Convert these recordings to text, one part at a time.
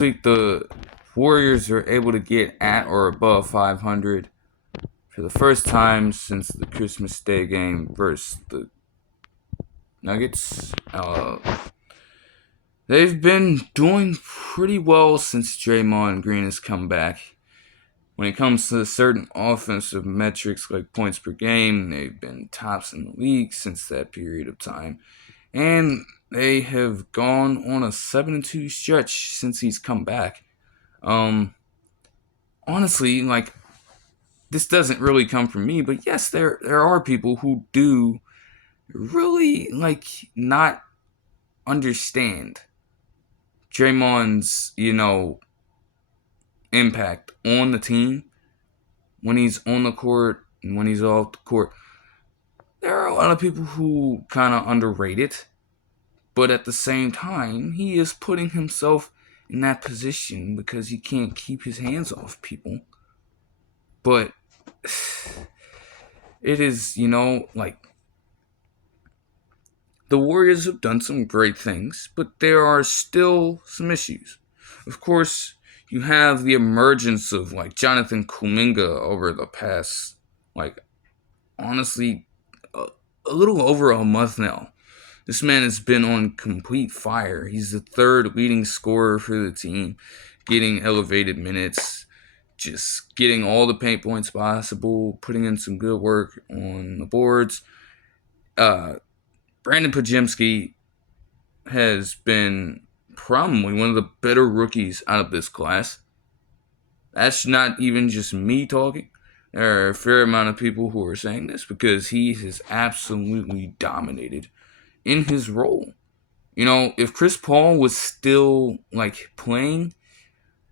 week the Warriors were able to get at or above 500 for the first time since the Christmas Day game versus the Nuggets. They've been doing pretty well since Draymond Green has come back. When it comes to certain offensive metrics like points per game, they've been tops in the league since that period of time. And they have gone on a 7-2 stretch since he's come back. Honestly, like, this doesn't really come from me, but yes, there are people who do really not understand Draymond's, impact on the team when he's on the court and when he's off the court. There are a lot of people who kind of underrate it, but at the same time, he is putting himself in that position because he can't keep his hands off people. But it is, the Warriors have done some great things, but there are still some issues. Of course, you have the emergence of Jonathan Kuminga over the past, honestly, a little over a month now. This man has been on complete fire. He's the third leading scorer for the team, getting elevated minutes, just getting all the paint points possible, putting in some good work on the boards. Brandon Pajemski has been probably one of the better rookies out of this class. That's not even just me talking. There are a fair amount of people who are saying this because he has absolutely dominated in his role. If Chris Paul was still playing,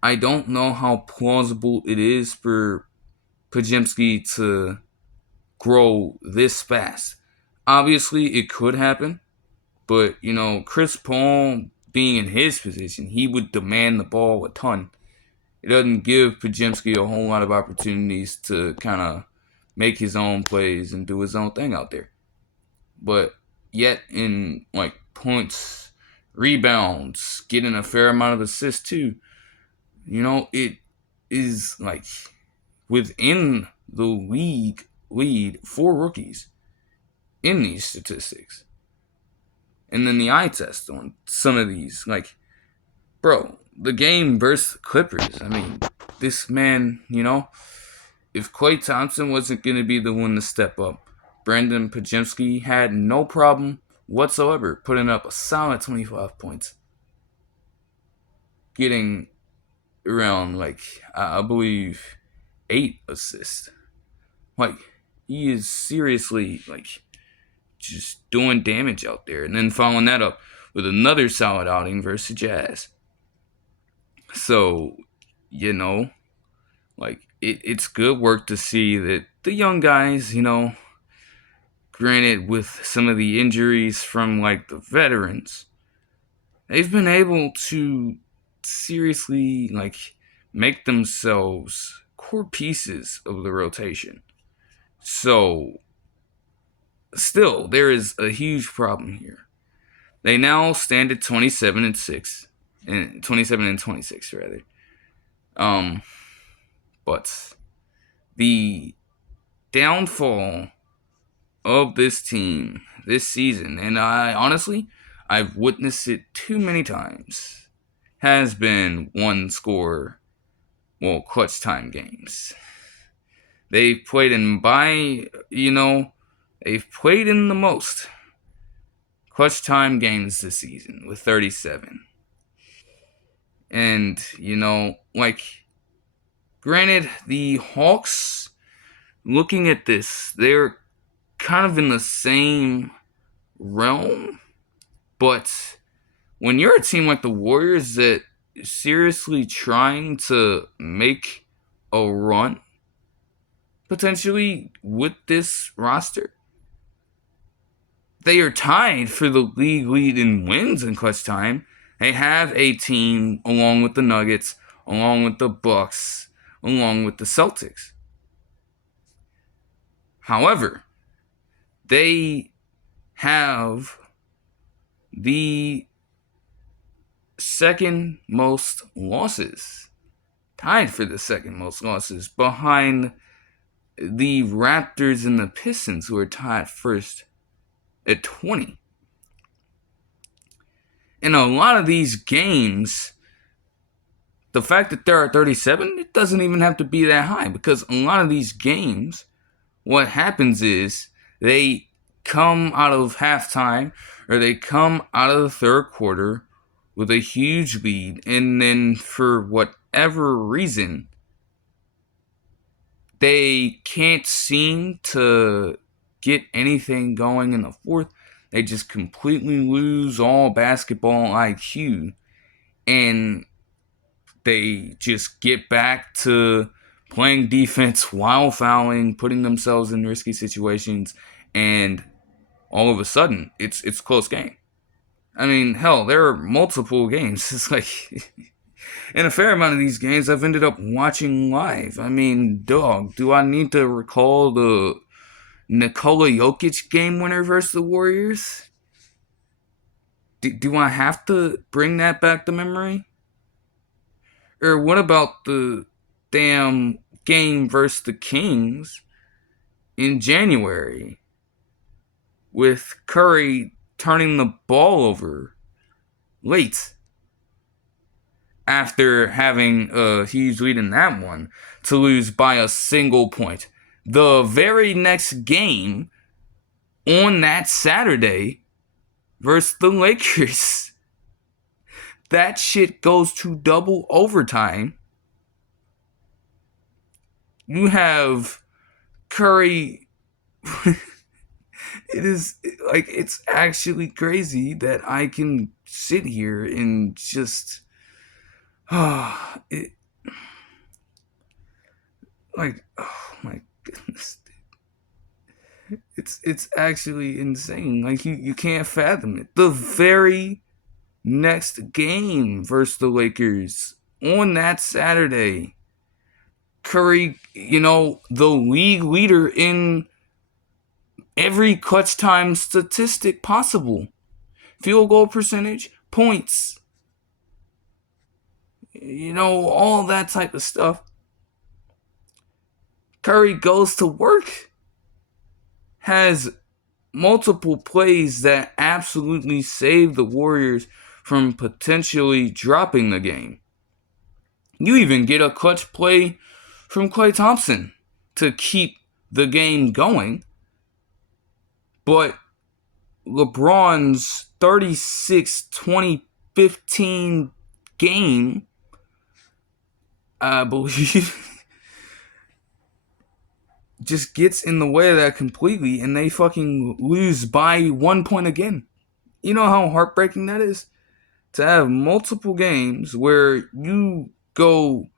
I don't know how plausible it is for Pajemski to grow this fast. Obviously, it could happen, but Chris Paul being in his position, he would demand the ball a ton. It doesn't give Pajemski a whole lot of opportunities to kind of make his own plays and do his own thing out there. But yet in points, rebounds, getting a fair amount of assists too, it is within the league lead for rookies in these statistics. And then the eye test on some of these, bro, the game versus the Clippers. I mean, this man, if Klay Thompson wasn't going to be the one to step up, Brandon Pajemski had no problem whatsoever putting up a solid 25 points. Getting around, I believe, 8 assists. He is seriously, just doing damage out there. And then following that up with another solid outing versus Jazz. So, it's good work to see that the young guys, granted with some of the injuries from the veterans, they've been able to seriously make themselves core pieces of the rotation. So still, there is a huge problem here. They now stand at 27-6, and 27-26 rather. But the downfall of this team this season, and I've witnessed it too many times, has been one score, clutch time games. They've played they've played in the most clutch time games this season with 37. And, granted, the Hawks, looking at this, they're kind of in the same realm. But when you're a team like the Warriors that is seriously trying to make a run, potentially with this roster, they are tied for the league lead in wins in clutch time. They have a team along with the Nuggets, along with the Bucks, along with the Celtics. However, they have the second most losses, tied for the second most losses, behind the Raptors and the Pistons, who are tied first at 20. In a lot of these games, the fact that there are 37, it doesn't even have to be that high, because a lot of these games, what happens is they come out of halftime or they come out of the third quarter with a huge lead, and then for whatever reason, they can't seem to get anything going in the fourth. They just completely lose all basketball IQ, and they just get back to playing defense while fouling, putting themselves in risky situations, and all of a sudden, it's a close game. I mean, hell, there are multiple games. It's like, in a fair amount of these games, I've ended up watching live. I mean, dog, do I need to recall the Nikola Jokic game winner versus the Warriors? Do I have to bring that back to memory? Or what about the damn game versus the Kings in January with Curry turning the ball over late after having a huge lead in that one to lose by a single point? The very next game on that Saturday versus the Lakers, that shit goes to double overtime. You have Curry. It is like, it's actually crazy that I can sit here and just it, like, oh my goodness, dude. It's actually insane. Like, you can't fathom it. The very next game versus the Lakers on that Saturday, Curry, the league leader in every clutch time statistic possible. Field goal percentage, points, all that type of stuff. Curry goes to work, has multiple plays that absolutely save the Warriors from potentially dropping the game. You even get a clutch play from Klay Thompson to keep the game going. But LeBron's 36-20-15 game, I believe, just gets in the way of that completely, and they fucking lose by 1 point again. You know how heartbreaking that is? To have multiple games where you go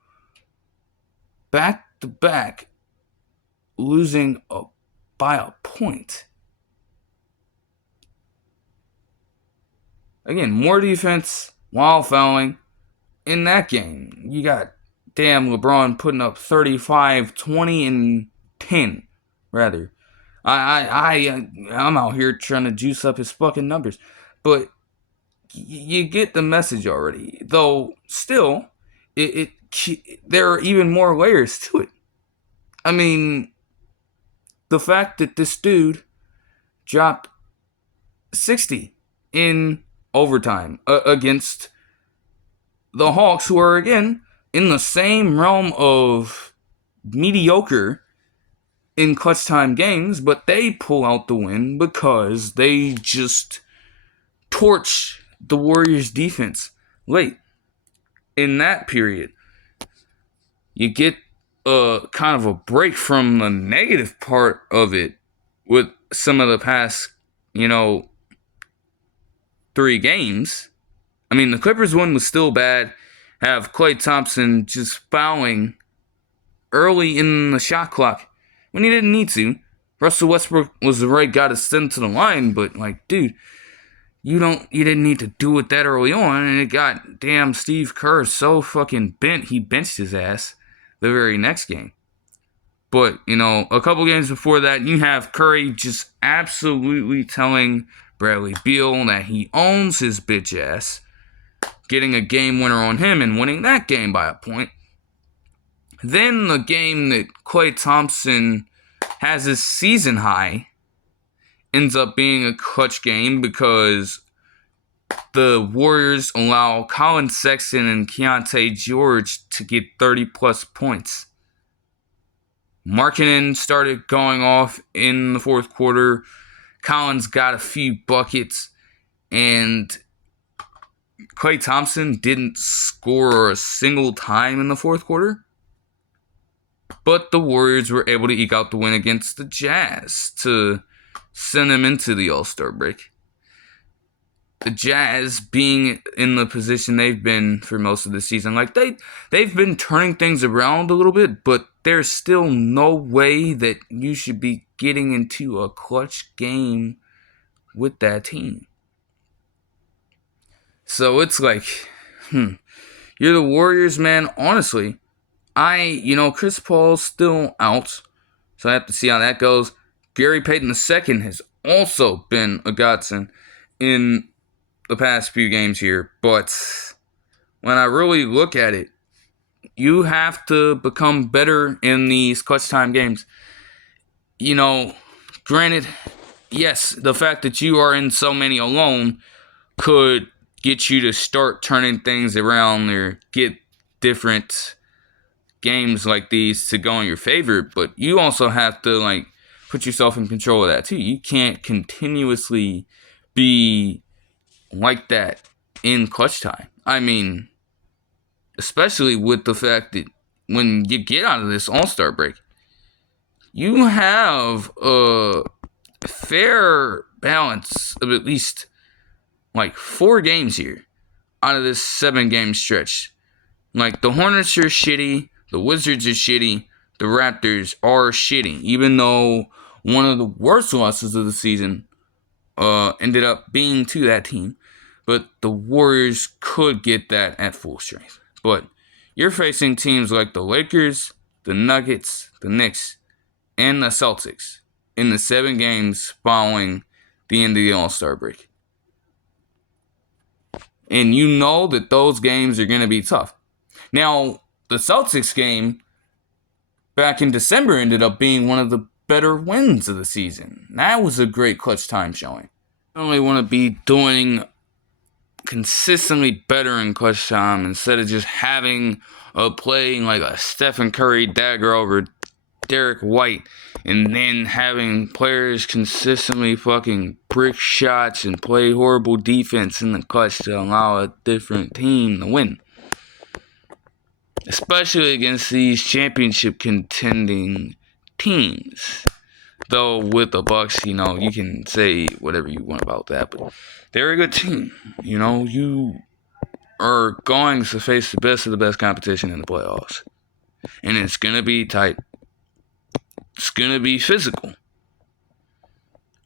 back to back losing by a point. Again, more defense while fouling. In that game, you got damn LeBron putting up 35, 20, and 10, rather. I'm out here trying to juice up his fucking numbers. But you get the message already. Though, still, there are even more layers to it. I mean, the fact that this dude dropped 60 in overtime against the Hawks, who are, again, in the same realm of mediocre in clutch time games, but they pull out the win because they just torch the Warriors defense late in that period. You get a kind of a break from the negative part of it with some of the past, 3 games. I mean, the Clippers one was still bad. Have Klay Thompson just fouling early in the shot clock when he didn't need to. Russell Westbrook was the right guy to send to the line, but dude, you didn't need to do it that early on, and it got damn Steve Kerr so fucking bent he benched his ass the very next game. But, a couple games before that, you have Curry just absolutely telling Bradley Beal that he owns his bitch ass. getting a game winner on him and winning that game by a point. Then the game that Klay Thompson has his season high ends up being a clutch game because the Warriors allow Colin Sexton and Keontae George to get 30-plus points. Markkanen started going off in the fourth quarter. Collins got a few buckets, and Klay Thompson didn't score a single time in the fourth quarter. But the Warriors were able to eke out the win against the Jazz to send them into the All-Star break. The Jazz being in the position they've been for most of the season. Like, they've been turning things around a little bit, but there's still no way that you should be getting into a clutch game with that team. So it's like, you're the Warriors, man. Honestly, Chris Paul's still out, so I have to see how that goes. Gary Payton II has also been a godsend in the past few games here, but when I really look at it, you have to become better in these clutch time games. Granted, yes, the fact that you are in so many alone could get you to start turning things around or get different games like these to go in your favor, but you also have to put yourself in control of that too. You can't continuously be like that in clutch time. I mean, especially with the fact that when you get out of this All-Star break, you have a fair balance of at least 4 games here out of this 7-game stretch. The Hornets are shitty, the Wizards are shitty, the Raptors are shitty, even though one of the worst losses of the season ended up being to that team. But the Warriors could get that at full strength. But you're facing teams like the Lakers, the Nuggets, the Knicks, and the Celtics in the 7 games following the end of the All-Star break. And you know that those games are going to be tough. Now, the Celtics game back in December ended up being one of the better wins of the season. That was a great clutch time showing. I only want to be doing consistently better in clutch time instead of just having playing like a Stephen Curry dagger over Derek White and then having players consistently fucking brick shots and play horrible defense in the clutch to allow a different team to win. Especially against these championship contending teams. Though with the Bucks, you can say whatever you want about that, but they're a good team. You are going to face the best of the best competition in the playoffs. And it's going to be tight. It's going to be physical.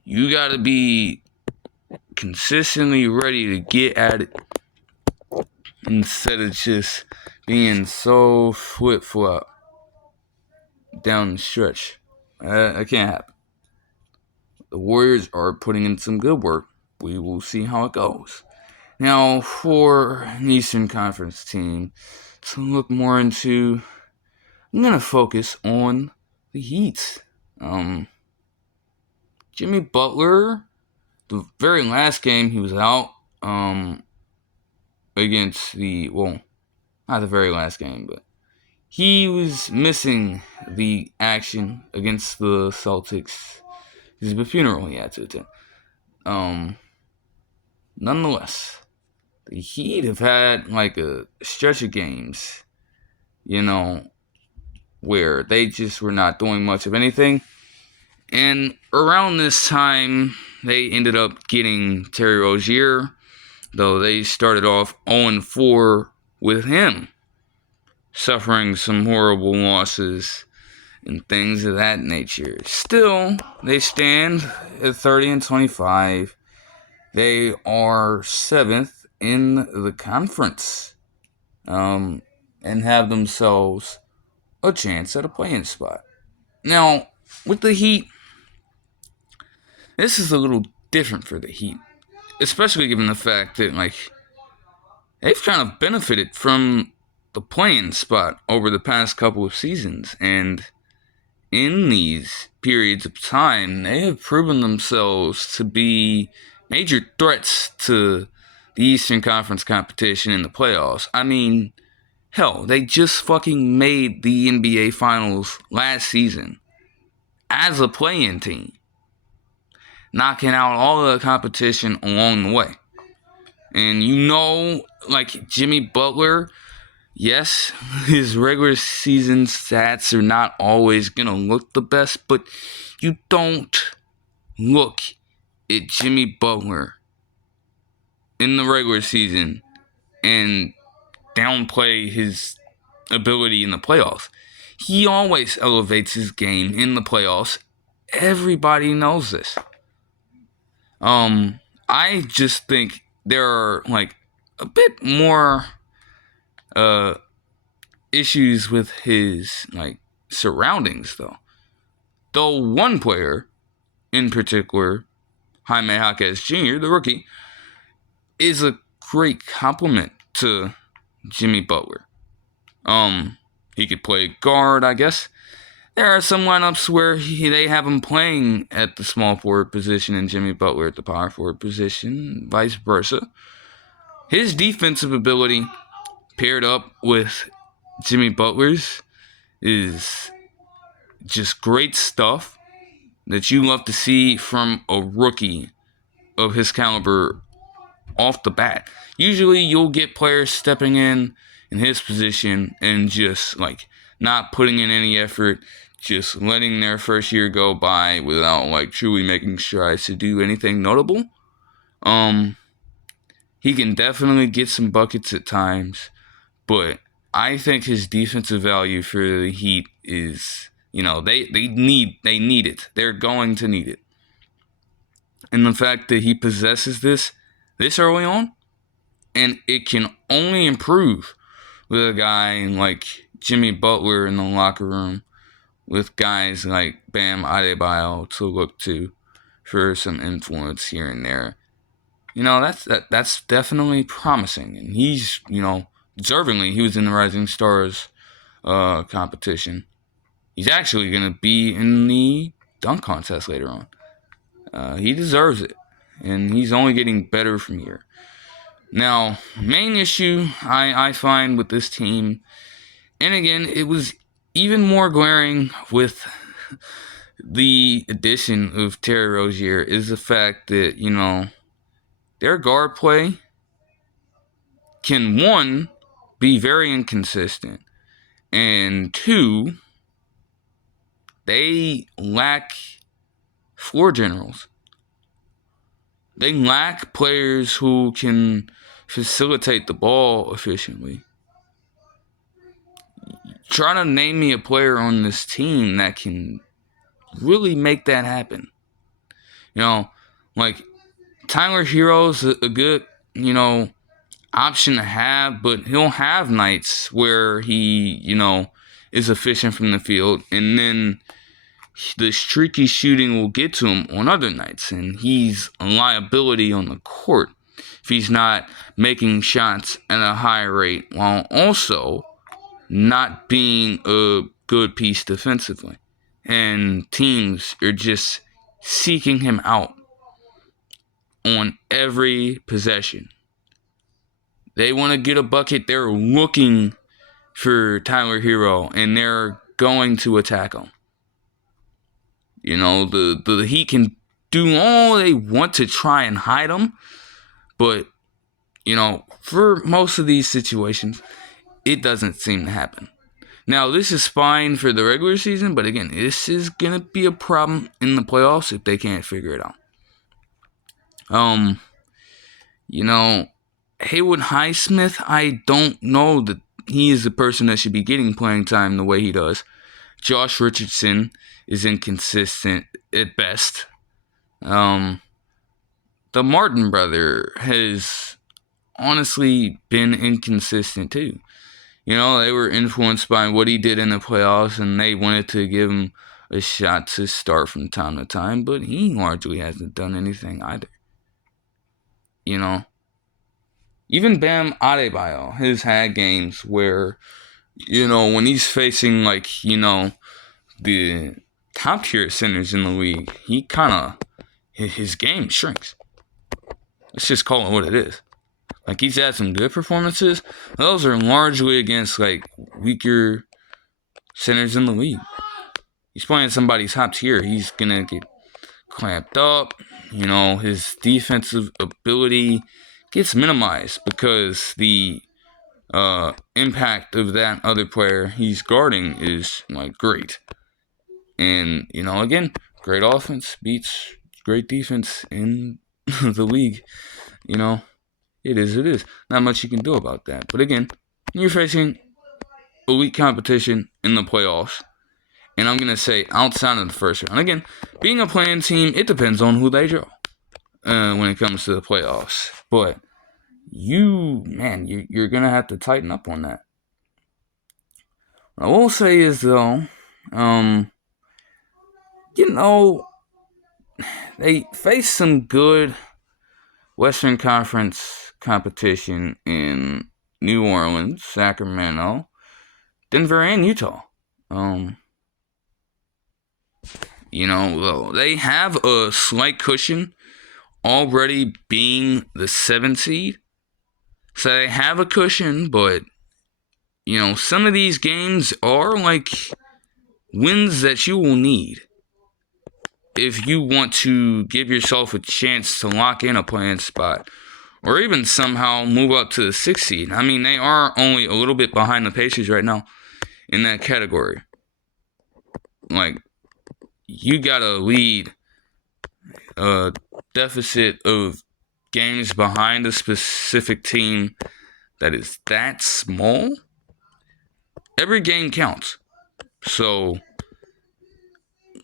You got to be consistently ready to get at it instead of just being so flip-flop down the stretch. That can't happen. The Warriors are putting in some good work. We will see how it goes. Now, for an Eastern Conference team to look more into, I'm going to focus on the Heat. Jimmy Butler, the very last game he was out against not the very last game, but he was missing the action against the Celtics. This is the funeral he had to attend. Nonetheless, the Heat have had a stretch of games, where they just were not doing much of anything. And around this time, they ended up getting Terry Rozier, though they started off 0-4 with him, suffering some horrible losses and things of that nature. Still, they stand at 30-25. They are 7th in the conference, and have themselves a chance at a play-in spot. Now, with the Heat, this is a little different for the Heat, especially given the fact that they've kind of benefited from the playing spot over the past couple of seasons, and in these periods of time, they have proven themselves to be major threats to the Eastern Conference competition in the playoffs. I mean, hell, they just fucking made the NBA Finals last season as a play-in team, knocking out all of the competition along the way. And like Jimmy Butler, yes, his regular season stats are not always going to look the best, but you don't look at Jimmy Butler in the regular season and downplay his ability in the playoffs. He always elevates his game in the playoffs. Everybody knows this. I just think there are like a bit more issues with his like surroundings though. Though one player in particular, Jaime Jaquez Jr., the rookie, is a great compliment to Jimmy Butler. He could play guard, I guess. There are some lineups where they have him playing at the small forward position and Jimmy Butler at the power forward position, vice versa. His defensive ability paired up with Jimmy Butler's is just great stuff that you love to see from a rookie of his caliber off the bat. Usually you'll get players stepping in his position and just like not putting in any effort, just letting their first year go by without like truly making strides to do anything notable. He can definitely get some buckets at times, but I think his defensive value for the Heat is, they need it. They're going to need it. And the fact that he possesses this early on, and it can only improve with a guy like Jimmy Butler in the locker room, with guys like Bam Adebayo to look to for some influence here and there. That's definitely promising, and he's, deservingly, he was in the Rising Stars competition. He's actually going to be in the dunk contest later on. He deserves it, and he's only getting better from here. Now, main issue I find with this team, and again, it was even more glaring with the addition of Terry Rozier, is the fact that, their guard play can, one, be very inconsistent, and two, they lack floor generals. They lack players who can facilitate the ball efficiently. Try to name me a player on this team that can really make that happen. Like Tyler Hero's a good, option to have, but he'll have nights where he, is efficient from the field, and then the streaky shooting will get to him on other nights, and he's a liability on the court if he's not making shots at a high rate while also not being a good piece defensively. And teams are just seeking him out on every possession. They want to get a bucket. They're looking for Tyler Hero, and they're going to attack him. The Heat can do all they want to try and hide him, but, for most of these situations, it doesn't seem to happen. Now, this is fine for the regular season, but again, this is going to be a problem in the playoffs if they can't figure it out. Haywood Highsmith, I don't know that he is the person that should be getting playing time the way he does. Josh Richardson is inconsistent at best. The Martin brother has honestly been inconsistent too. They were influenced by what he did in the playoffs, and they wanted to give him a shot to start from time to time, but he largely hasn't done anything either. Even Bam Adebayo has had games where, when he's facing, like, the top tier centers in the league, he kind of, his game shrinks. Let's just call it what it is. Like, he's had some good performances. Those are largely against, like, weaker centers in the league. He's playing somebody's top tier. He's going to get clamped up. His defensive ability gets minimized because the impact of that other player he's guarding is, like, great. And, again, great offense beats great defense in the league. It is. Not much you can do about that. But again, you're facing elite competition in the playoffs. And I'm going to say outside of the first round. Again, being a playing team, it depends on who they draw when it comes to the playoffs. But you're going to have to tighten up on that. What I will say is, though, they face some good Western Conference competition in New Orleans, Sacramento, Denver, and Utah. They have a slight cushion already being the 7th seed. So they have a cushion, but, some of these games are like wins that you will need if you want to give yourself a chance to lock in a playing spot or even somehow move up to the 6th seed. I mean, they are only a little bit behind the Pacers right now in that category. Like, you gotta lead a deficit of games behind a specific team that is that small. Every game counts. So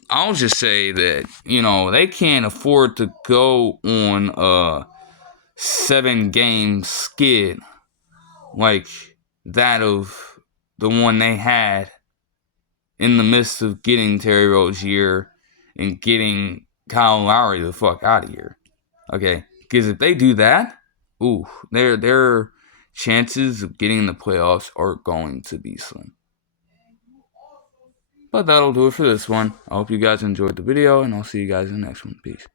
I'll just say that, they can't afford to go on a 7-game skid like that of the one they had in the midst of getting Terry Rozier and getting Kyle Lowry the fuck out of here. Okay? Because if they do that, their chances of getting in the playoffs are going to be slim. But that'll do it for this one. I hope you guys enjoyed the video, and I'll see you guys in the next one. Peace.